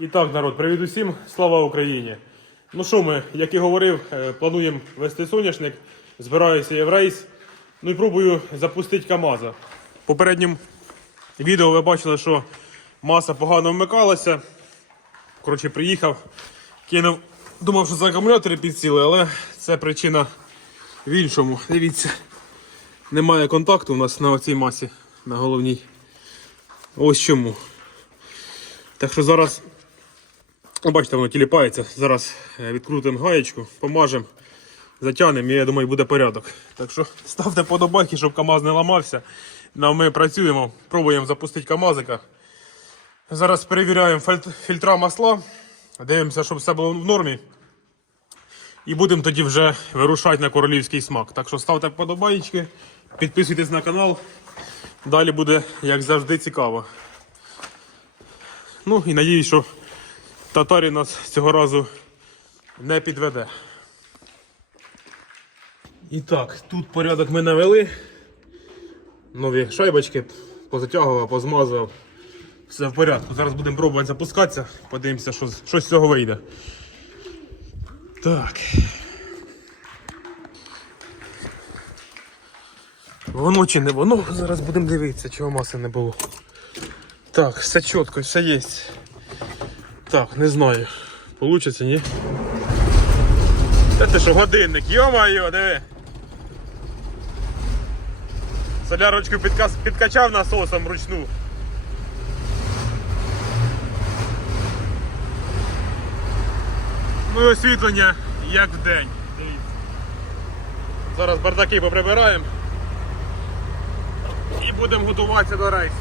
І так, народ, привіт усім, слава Україні! Ну що ми, як і говорив, е, плануємо вести соняшник, збираюся я в рейс, ну і пробую запустити КАМАЗа. В попередньому відео ви бачили, що маса погано вмикалася. Коротше, приїхав, кинув, думав, що це акумулятори підсіли, але це причина в іншому. Дивіться, немає контакту у нас на цій масі, на головній. Ось чому. Так що зараз, бачите, воно тіліпається. Зараз е, відкрутимо гаєчку, помажемо, затягнемо і я думаю, буде порядок. Так що ставте подобайки, щоб КАМАЗ не ламався. Ну, ми працюємо, пробуємо запустити КАМАЗика. Зараз перевіряємо фільтра масла, дивимося, щоб все було в нормі. І будемо тоді вже вирушати на королівський смак. Так що ставте подобайки, підписуйтесь на канал. Далі буде, як завжди, цікаво. Ну і надіюсь, що татарі нас цього разу не підведе. І так, тут порядок ми навели. Нові шайбочки позатягував, позмазав. Все в порядку. Зараз будемо пробувати запускатися. Подивимося, що, що з цього вийде. Так. Воно чи не воно, зараз будемо дивитися, чого маси не було. Так, все чітко, все є. Так, не знаю. Получиться, ні? Та ти що, годинник, йо-моє, диви. Солярочку підкас... підкачав насосом вручну. Ну і освітлення як в день. Зараз бардаки поприбираємо. І будемо готуватися до рейсу.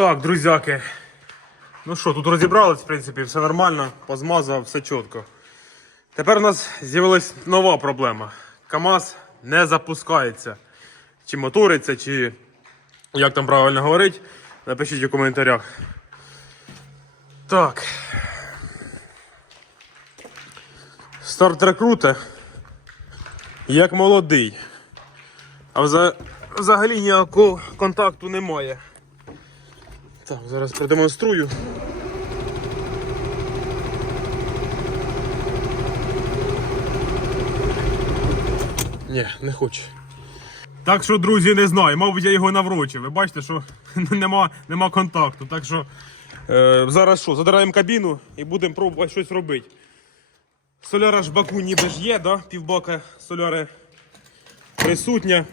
Так, друзяки. Ну що, тут розібрались, в принципі, все нормально, позмазав, все чітко. Тепер у нас з'явилась нова проблема. КАМАЗ не запускається. Чи моториться, чи як там правильно говорить, напишіть у коментарях. Так. Стартер круте. Як молодий. А взагалі ніякого контакту немає. Так, зараз продемонструю. Ні, не хочу. Так що, друзі, не знаю. Мабуть, я його наврочив. Ви бачите, що нема, нема контакту. Так що е, зараз що, задираємо кабіну і будемо пробувати щось робити. Соляра ж баку ніби ж є, да? півбака соляри присутня.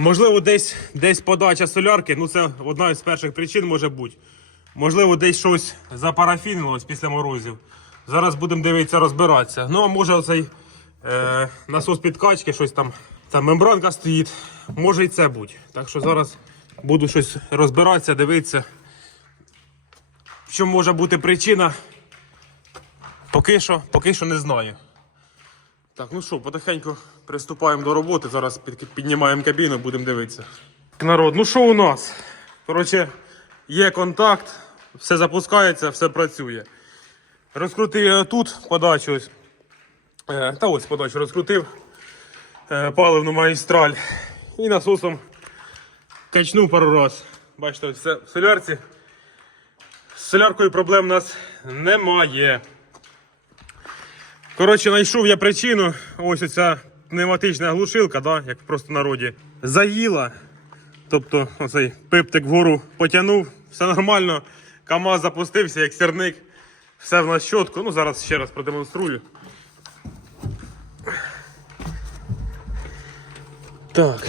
Можливо, десь, десь подача солярки, ну це одна із перших причин може бути. Можливо, десь щось запарафінилось після морозів. Зараз будемо дивитися, розбиратися. Ну, а може оцей е, насос підкачки, щось там. Там мембранка стоїть. Може і це бути. Так що зараз буду щось розбиратися, дивитися. Чому може бути причина? Поки що, поки що не знаю. Так, ну що, потихеньку приступаємо до роботи. Зараз під, піднімаємо кабіну, будемо дивитися. Народ, ну що у нас? Коротше, є контакт, все запускається, все працює. Розкрутив я тут подачу. Ось. Е, та ось подачу розкрутив е, паливну магістраль і насосом качнув пару раз. Бачите, все в солярці. З соляркою проблем у нас немає. Коротше, знайшов я причину. Ось оця пневматична глушилка, да, як просто народі, заїла. Тобто оцей пиптик вгору потягнув, все нормально. КАМАЗ запустився, як сірник. Все в нас чітко. Ну, зараз ще раз продемонструю. Так.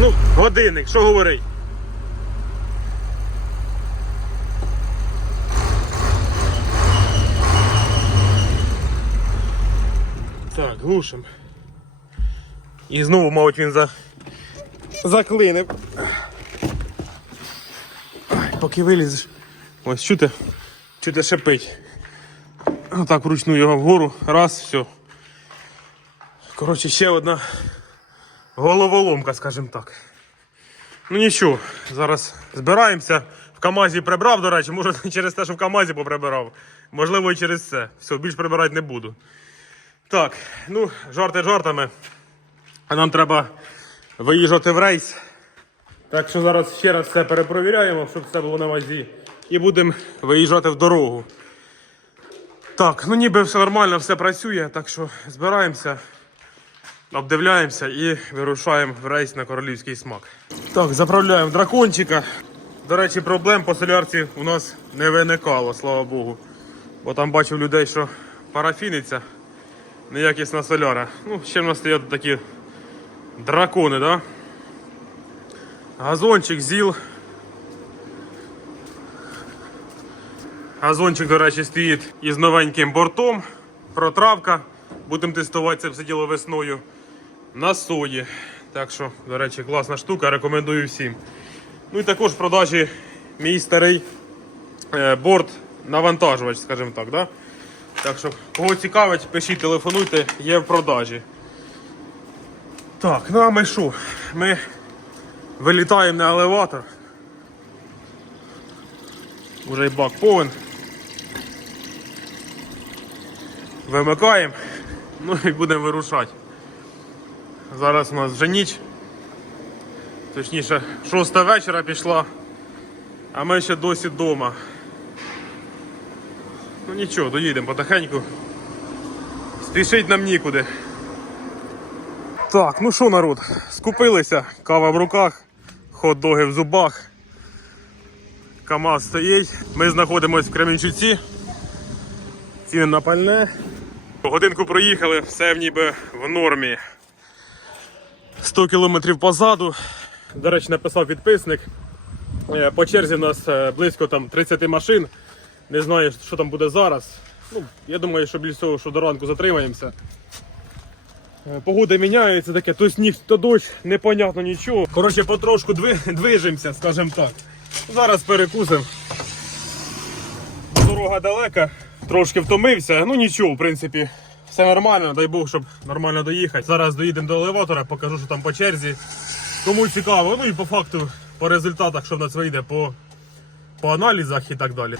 Ну, годинник, що говорить? Так, глушим. І знову, мабуть, він за... заклинив. Ай, поки вилізеш. Ось чути, чути шипить. Отак вручну його вгору. Раз, все. Коротше, ще одна головоломка, скажімо так. Ну нічого, зараз збираємося. В КАМАЗі прибрав, до речі, може через те, що в КАМАЗі поприбирав. Можливо, і через це. Все, більш прибирати не буду. Так, ну, жарти жартами. А нам треба виїжджати в рейс. Так що зараз ще раз все перепровіряємо, щоб все було на вазі. І будемо виїжджати в дорогу. Так, ну ніби все нормально, все працює, так що збираємося, обдивляємося і вирушаємо в рейс на королівський смак. Так, заправляємо дракончика. До речі, проблем по солярці у нас не виникало, слава Богу. Бо там бачив людей, що парафіниться, неякісна соляра. Ну, ще в нас стоять такі дракони, да? Газончик, зіл. Газончик, до речі, стоїть із новеньким бортом. Протравка. Будемо тестувати це все діло весною на сої. Так що, до речі, класна штука, рекомендую всім. Ну і також в продажі мій старий е, борт навантажувач, скажімо так. Да? Так що, кого цікавить, пишіть, телефонуйте, є в продажі. Так, ну а ми що? Ми вилітаємо на елеватор. Уже й бак повен. Вимикаємо, ну і будемо вирушати. Зараз у нас вже ніч. Точніше, шоста вечора пішла, а ми ще досі вдома. Ну нічого, доїдемо потихеньку. Спішить нам нікуди. Так, ну що, народ, скупилися, кава в руках, хот-доги в зубах. КАМАЗ стоїть. Ми знаходимося в Кременчуці. Ціни на пальне. Годинку проїхали, все ніби в нормі. 100 кілометрів позаду. До речі, написав підписник. Е, По черзі в нас е, близько там 30 машин. Не знаю, що там буде зараз. Ну, я думаю, що більш всього, що до ранку затримаємося. Е, Погода міняється таке, то сніг, то дощ, непонятно нічого. Коротше, потрошку дви- движемося, скажімо так. Зараз перекусимо. Дорога далека, трошки втомився. Ну нічого, в принципі, все нормально, дай Бог, щоб нормально доїхати. Зараз доїдемо до елеватора, покажу, що там по черзі. Кому цікаво, ну і по факту, по результатах, що в нас вийде по, по аналізах і так далі.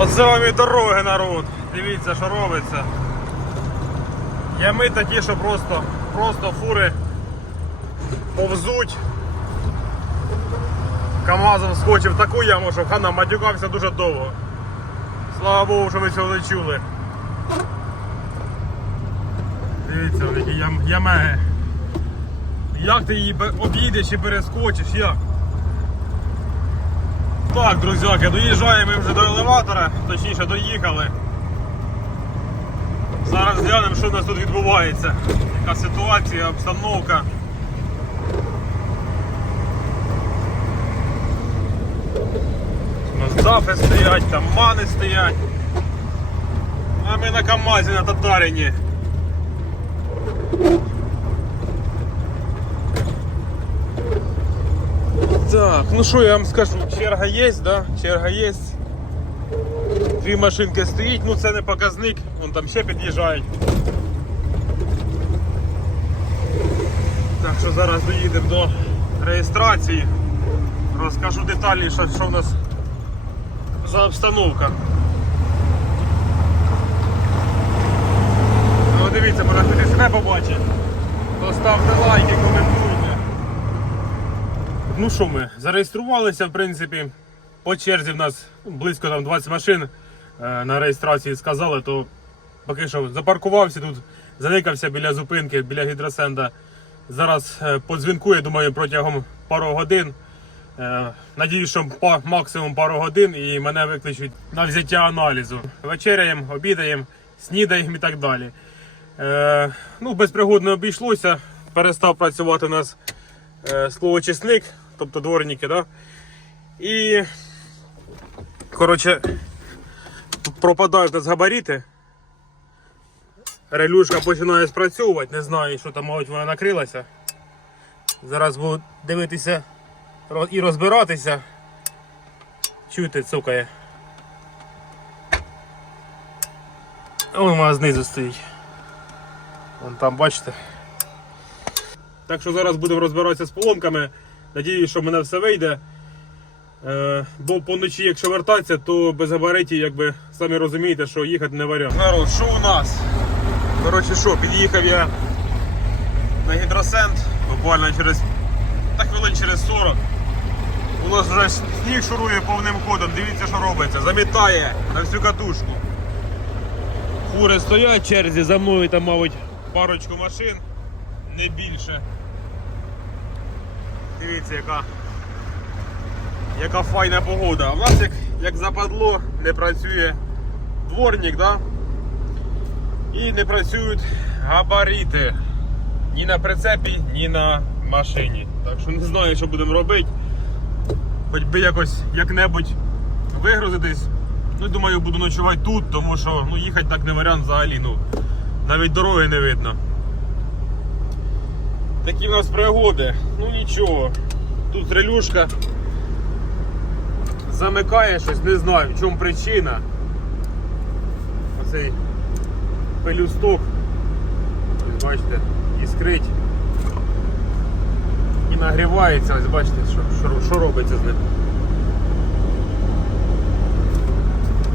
Оце вам і дороги, народ. Дивіться, що робиться. Ями такі, що просто, просто фури повзуть. КАМАЗом скочив таку яму, що хана матюкався дуже довго. Слава Богу, що ми цього не чули. Дивіться, які ям, ямеги. Як ти її об'їдеш і перескочиш, як? Так, друзяки, доїжджаємо вже до елеватора, точніше доїхали. Зараз глянемо, що у нас тут відбувається. Яка ситуація, обстановка. У стоять, там мани стоять. А ми на КАМАЗі на татарині. Так, ну що я вам скажу, черга є, да? Черга є. Дві машинки стоїть, ну це не показник, вон там ще під'їжджають. Так що зараз доїдемо до реєстрації. Розкажу детальніше, що в нас за обстановка. Ну дивіться, може хтось себе побачить. Поставте лайки, коментуйте. Ну що ми, зареєструвалися, в принципі. По черзі в нас близько там 20 машин е, на реєстрації сказали, то поки що запаркувався тут, заникався біля зупинки, біля гідросенда. Зараз е, по дзвінку, я думаю, протягом пару годин. Е, Надіюсь, що максимум пару годин і мене викличуть на взяття аналізу. Вечеряємо, обідаємо, снідаємо і так далі. Ну, без обійшлося. Перестав працювати у нас словочисник, тобто дворники, да? І коротше, пропадають у нас габарити. Релюшка починає спрацьовувати, не знаю, що там, мабуть, вона накрилася. Зараз буду дивитися і розбиратися. Чуєте, цукає. Вон вона знизу стоїть. Вон там, бачите. Так що зараз будемо розбиратися з поломками. Надіюсь, що в мене все вийде. Е, бо поночі, якщо вертатися, то без габаритів, якби самі розумієте, що їхати не варіант. Народ, що у нас? Коротше, що, під'їхав я на гідросент буквально через та хвилин через 40. У нас вже сніг шурує повним ходом. Дивіться, що робиться. Замітає на всю катушку. Фури стоять черзі, за мною там, мабуть, парочку машин, не більше. Дивіться, яка, яка файна погода. В нас як, як западло, не працює дворник, да? і не працюють габарити. Ні на прицепі, ні на машині. Так що не знаю, що будемо робити. Хоч би якось як-небудь вигрузитись. Ну, думаю, буду ночувати тут, тому що ну, їхати так не варіант взагалі. Ну, навіть дороги не видно. Такі в нас пригоди. Ну нічого. Тут релюшка. Замикає щось, не знаю, в чому причина. Оцей пелюсток. Ось бачите, іскрить. І нагрівається, ось бачите, що, що, що робиться з ним.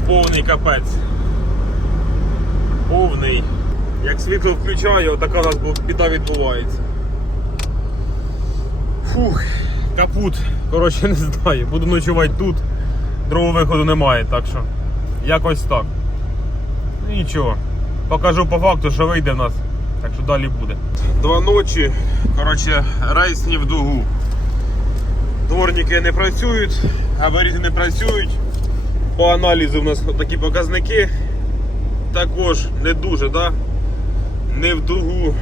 Повний капець. Повний. Як світло включаю, така у нас біда відбувається. Фух, капут. Коротше, не знаю. Буду ночувати тут. Другого виходу немає, так що якось так. Ну нічого. Покажу по факту, що вийде в нас. Так що далі буде. Два ночі. Коротше, рейсні в дугу. Дворники не працюють, габарити не працюють. По аналізу в нас такі показники. Також не дуже, да? не в дугу.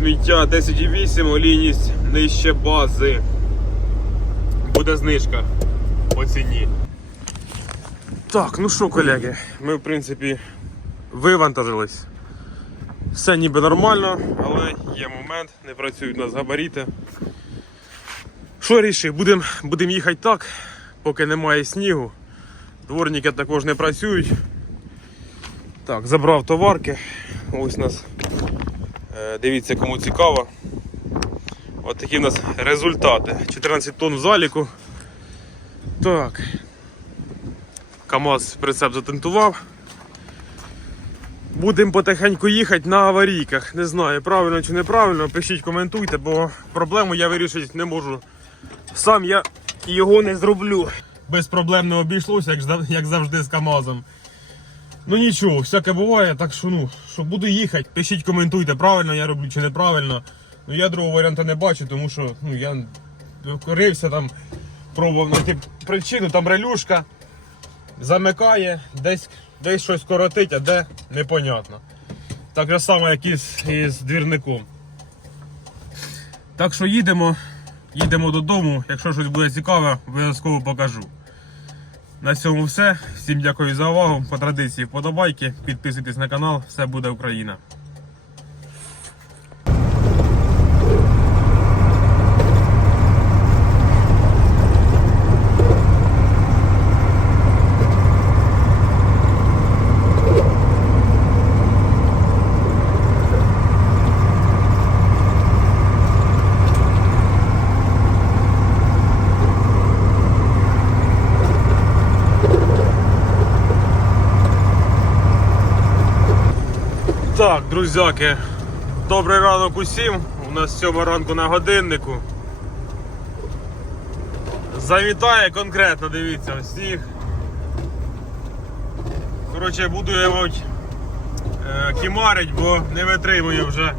Сміття 10,8, олійність нижче бази. Буде знижка по ціні. Так, ну що, колеги, ми в принципі вивантажились. Все ніби нормально, але є момент, не працюють у нас габаріти. Що рішив? Будемо будем їхати так, поки немає снігу. Дворники також не працюють. Так, забрав товарки. Ось у нас. Е, Дивіться, кому цікаво. От такі в нас результати. 14 тонн в заліку. Так. КАМАЗ прицеп затентував. Будемо потихеньку їхати на аварійках. Не знаю, правильно чи неправильно. Пишіть, коментуйте, бо проблему я вирішити не можу. Сам я його не зроблю. Без проблем не обійшлося, як завжди з КАМАЗом. Ну нічого, всяке буває, так що ну, що буду їхати, пишіть, коментуйте, правильно я роблю чи неправильно. Ну я другого варіанту не бачу, тому що ну, я корився там, пробував знайти причину, там релюшка замикає, десь, десь щось коротить, а де непонятно. Так же само, як і з, і з двірником. Так що їдемо, їдемо додому. Якщо щось буде цікаве, обов'язково покажу. На цьому все. Всім дякую за увагу. По традиції вподобайки, підписуйтесь на канал, все буде Україна. Так, друзяки, добрий ранок усім. У нас 7 ранку на годиннику. Завітає конкретно, дивіться, сніг. Коротше, буду я мабуть, е, кімарить, бо не витримую вже.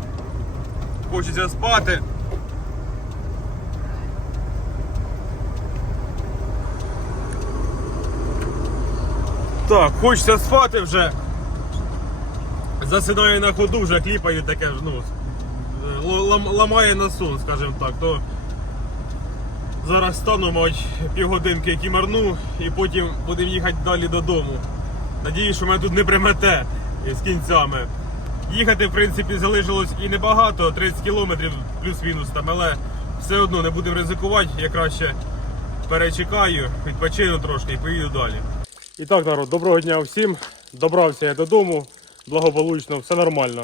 Хочеться спати. Так, хочеться спати вже. Засинаю на ходу, вже кліпаю таке, ну, лам- ламає на сон, скажімо так. То зараз стану, мабуть, півгодинки кімарну і потім будемо їхати далі додому. Надіюсь, що мене тут не примете з кінцями. Їхати, в принципі, залишилось і небагато, 30 кілометрів плюс-мінус там, але все одно не будемо ризикувати, я краще перечекаю, відпочину трошки і поїду далі. І так, народ, доброго дня всім. Добрався я додому, благополучно, все нормально.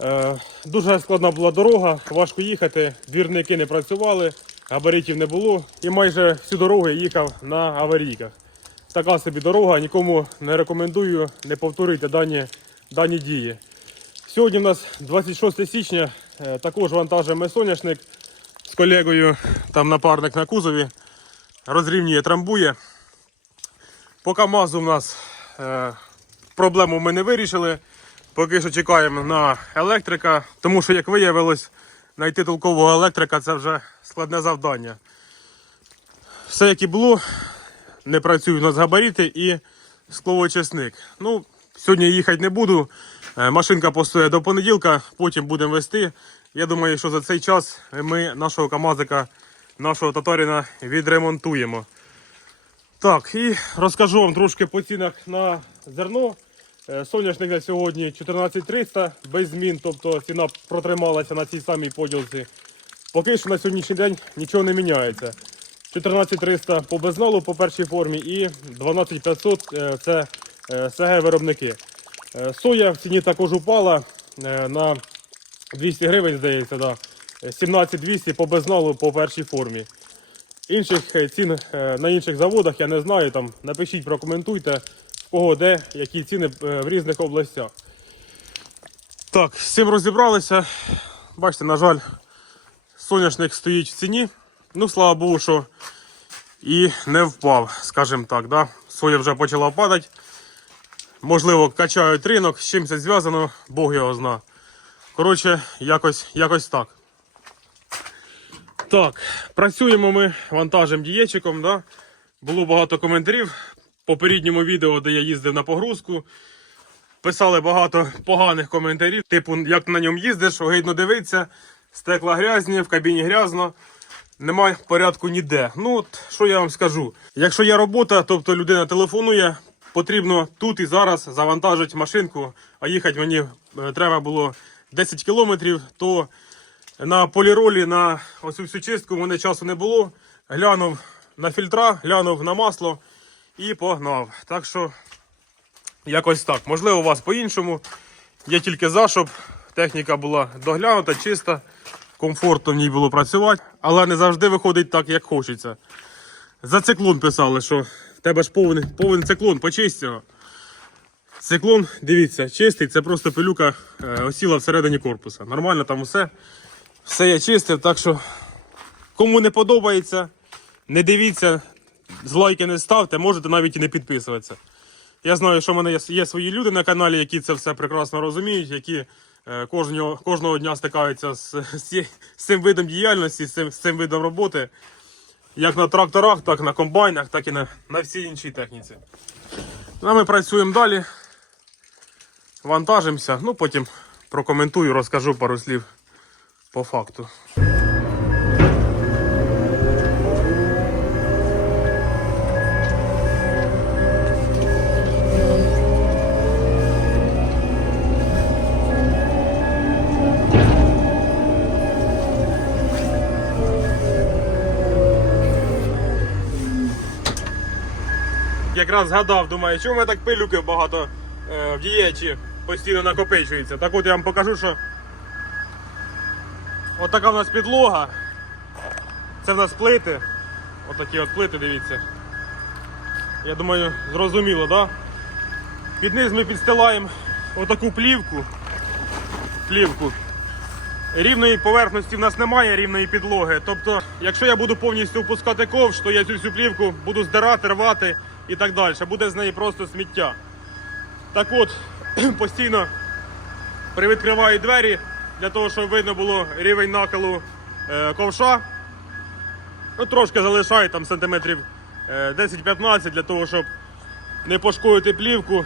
Е, дуже складна була дорога, важко їхати, двірники не працювали, габаритів не було. І майже всю дорогу я їхав на аварійках. Така собі дорога, нікому не рекомендую не повторити дані, дані дії. Сьогодні у нас 26 січня, е, також вантажимо соняшник з колегою, там напарник на кузові, розрівнює, трамбує. По КАМАЗу у нас е, проблему ми не вирішили. Поки що чекаємо на електрика, тому що, як виявилось, знайти толкового електрика це вже складне завдання. Все, як і було, не працюють у нас габарити і скловочисник. Ну, сьогодні їхати не буду. Е, Машинка постоє до понеділка, потім будемо вести. Я думаю, що за цей час ми нашого КАМАЗика, нашого Татаріна відремонтуємо. Так, і розкажу вам трошки по цінах на зерно. Е, Соняшник на сьогодні 14300 без змін, тобто ціна протрималася на цій самій поділці. Поки що на сьогоднішній день нічого не міняється. 14300 по безналу по першій формі і 12500 е, це е, СГ виробники. Е, Соя в ціні також упала на 200 гривень, здається, да. 17200 по безналу по першій формі. Інших цін на інших заводах я не знаю. Там напишіть, прокоментуйте, кого де, які ціни е, в різних областях. Так, з цим розібралися. Бачите, на жаль, соняшник стоїть в ціні. Ну, слава Богу, що і не впав, скажімо так. Да? Соя вже почала падати. Можливо, качають ринок, з чим це зв'язано, Бог його зна. Коротше, якось, якось так. Так, працюємо ми вантажем дієчиком. Да? Було багато коментарів попередньому відео, де я їздив на погрузку. Писали багато поганих коментарів, типу, як на ньому їздиш, огидно дивитися, стекла грязні, в кабіні грязно, немає порядку ніде. Ну, от, що я вам скажу. Якщо є робота, тобто людина телефонує, потрібно тут і зараз завантажити машинку, а їхати мені е, треба було 10 кілометрів, то на поліролі, на ось всю чистку мене часу не було. Глянув на фільтра, глянув на масло і погнав. Так що якось так. Можливо, у вас по-іншому. Я тільки за, щоб техніка була доглянута, чиста, комфортно в ній було працювати, але не завжди виходить так, як хочеться. За циклон писали, що в тебе ж повний, повний циклон, почисть його. Циклон, дивіться, чистий, це просто пилюка е, осіла всередині корпуса. Нормально там усе. Все я чистив, так що кому не подобається, не дивіться, з лайки не ставте, можете навіть і не підписуватися. Я знаю, що в мене є, свої люди на каналі, які це все прекрасно розуміють, які е, кожного, кожного дня стикаються з, з, з цим видом діяльності, з цим, з цим видом роботи. Як на тракторах, так на комбайнах, так і на, на всій іншій техніці. А ми працюємо далі. Вантажимося, ну потім прокоментую, розкажу пару слів по факту. Якраз згадав, думаю, чому мене так пилюки багато е, в дієчі постійно накопичується. Так от я вам покажу, що от така в нас підлога. Це в нас плити. Отакі от плити, дивіться. Я думаю, зрозуміло? Да? Під низ ми підстилаємо отаку плівку. Плівку. Рівної поверхності в нас немає рівної підлоги. Тобто, якщо я буду повністю опускати ковш, то я цю всю плівку буду здирати, рвати і так далі. Буде з неї просто сміття. Так от, постійно привідкриваю двері для того, щоб видно було рівень накалу е, ковша. Ну, трошки залишаю там сантиметрів е, 10-15 для того, щоб не пошкодити плівку,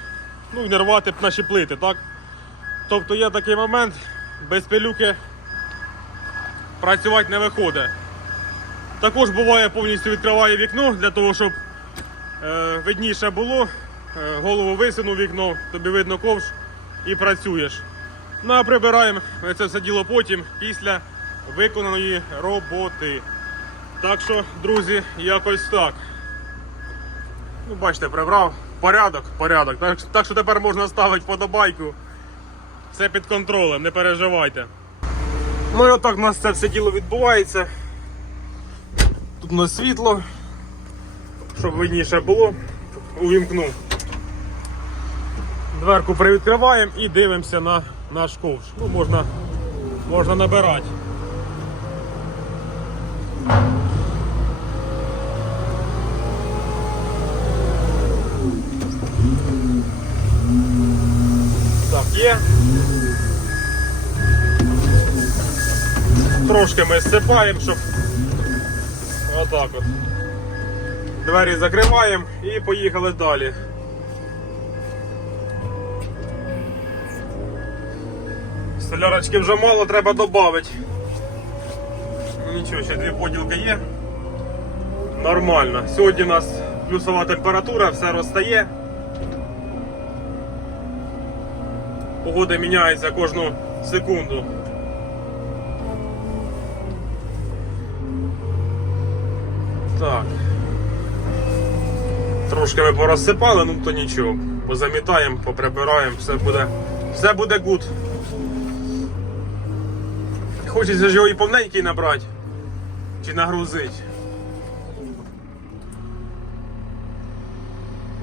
ну і не рвати наші плити, так? Тобто є такий момент, без пилюки працювати не виходить. Також буває повністю відкриваю вікно для того, щоб е, видніше було. Е, голову висунув вікно, тобі видно ковш і працюєш. Ну а прибираємо це все діло потім, після виконаної роботи. Так що, друзі, якось так. Ну, бачите, прибрав. Порядок, порядок. Так, так що тепер можна ставити подобайку. все під контролем, не переживайте. Ну і отак у нас це все діло відбувається. Тут у нас світло, щоб видніше було, увімкнув. Дверку привідкриваємо і дивимося на наш ковш. Ну, можна, можна набирати. Так, є. Трошки ми зсипаємо, щоб отак от. Двері закриваємо і поїхали далі. Солярочки вже мало, треба додати. Нічого, ще дві поділки є. Нормально. Сьогодні у нас плюсова температура, все розстає. Погода міняється кожну секунду. Так. Трошки ми порозсипали, ну то нічого. Позамітаємо, поприбираємо, все буде. Все буде гуд. Хочеться ж його і повненький набрати. Чи нагрузити.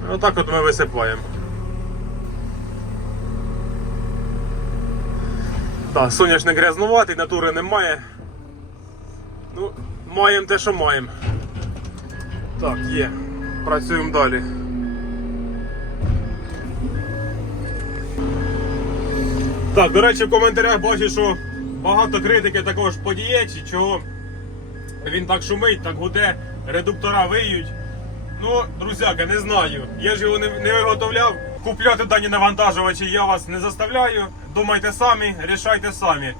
Отак от ми висипаємо. Так, соняшник грязнуватий, натури немає. Ну, маємо те, що маємо. Так, є. Працюємо далі. Так, до речі, в коментарях бачу, що багато критики також по чого він так шумить, так гуде, редуктора виють. Ну, друзяка, не знаю. Я ж його не, не виготовляв. Купляти дані навантажувачі я вас не заставляю. Думайте самі, рішайте самі.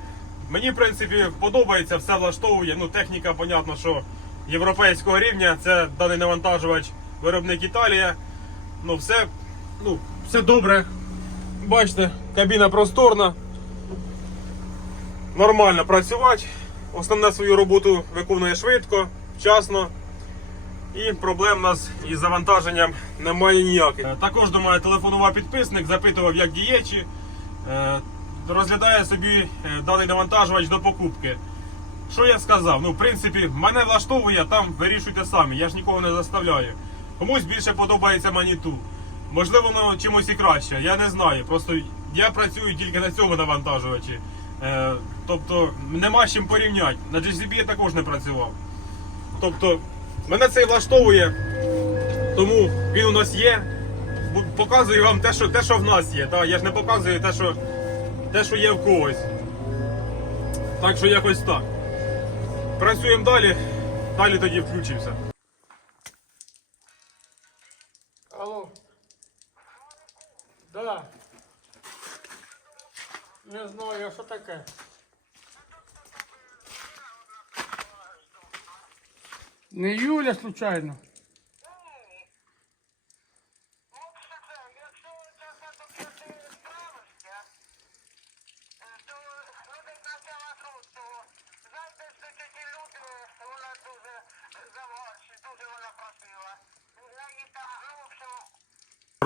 Мені, в принципі, подобається, все влаштовує. Ну, техніка, понятно, що європейського рівня. Це даний навантажувач, виробник Італія. Ну, все, ну, все добре. Бачите, кабіна просторна. Нормально працювати. Основне свою роботу виконує швидко, вчасно. І проблем у нас із завантаженням немає ніяких. Е, Також до мене телефонував підписник, запитував, як дієчі. Е, Розглядає собі е, даний навантажувач до покупки. Що я сказав? Ну, в принципі, мене влаштовує, там вирішуйте самі. Я ж нікого не заставляю. Комусь більше подобається маніту. Можливо, воно чимось і краще, я не знаю. Просто я працюю тільки на цьому навантажувачі. Е, тобто нема з чим порівняти. На GCB я також не працював. Тобто, мене це і влаштовує, тому він у нас є. Показую вам те, що, те, що в нас є. Та? Я ж не показую те, що, те, що є в когось. Так що якось так. Працюємо далі, далі тоді включимося. Да. Не знаю, що таке? Не Юля, случайно.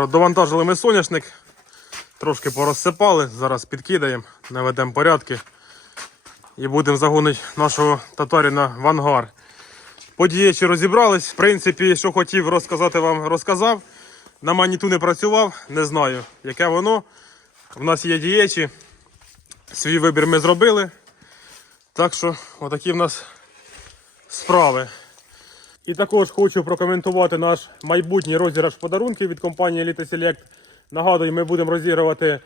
Вона вона Довантажили ми соняшник, трошки порозсипали, зараз підкидаємо, наведемо порядки і будемо загонити нашого татаріна в ангар. Подіячі розібрались. В принципі, що хотів розказати вам, розказав. На маніту не працював, не знаю, яке воно. У нас є дієчі. Свій вибір ми зробили. Так що, отакі в нас справи. І також хочу прокоментувати наш майбутній розіграш подарунків від компанії Elite Select. Нагадую, ми будемо розігрувати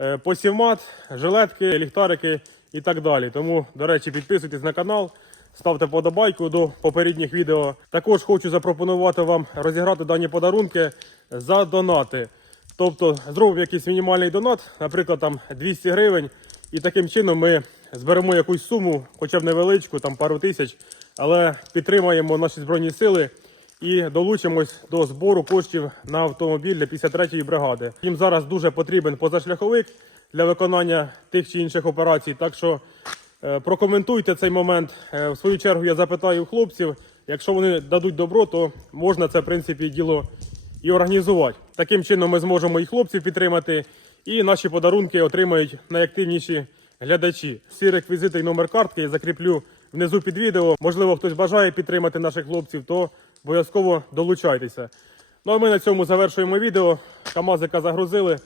е, посівмат, жилетки, ліхтарики і так далі. Тому, до речі, підписуйтесь на канал, ставте подобайку до попередніх відео. Також хочу запропонувати вам розіграти дані подарунки за донати. Тобто зробимо якийсь мінімальний донат, наприклад, там 200 гривень, і таким чином ми зберемо якусь суму, хоча б невеличку, там пару тисяч, але підтримаємо наші збройні сили і долучимось до збору коштів на автомобіль для 53-ї бригади. Їм зараз дуже потрібен позашляховик для виконання тих чи інших операцій. Так що е, прокоментуйте цей момент. Е, в свою чергу я запитаю хлопців. Якщо вони дадуть добро, то можна це в принципі діло і організувати. Таким чином ми зможемо і хлопців підтримати, І наші подарунки отримають найактивніші глядачі. Всі реквізити і номер картки я закріплю внизу під відео. Можливо, хтось бажає підтримати наших хлопців, то обов'язково долучайтеся. Ну а ми на цьому завершуємо відео. Камазика загрузили.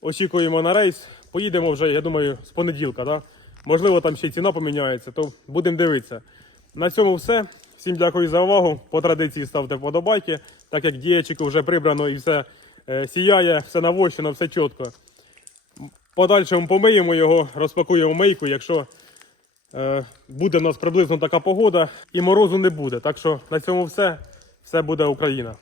Очікуємо на рейс. Поїдемо вже, я думаю, з понеділка. Да? Можливо, там ще й ціна поміняється, то будемо дивитися. На цьому все. Всім дякую за увагу. По традиції ставте вподобайки, так як діячику вже прибрано і все е, сіяє, все навощено, все чітко. Подальшому помиємо його, розпакуємо мийку, якщо буде в нас приблизно така погода і морозу не буде. Так що на цьому все. Все буде Україна.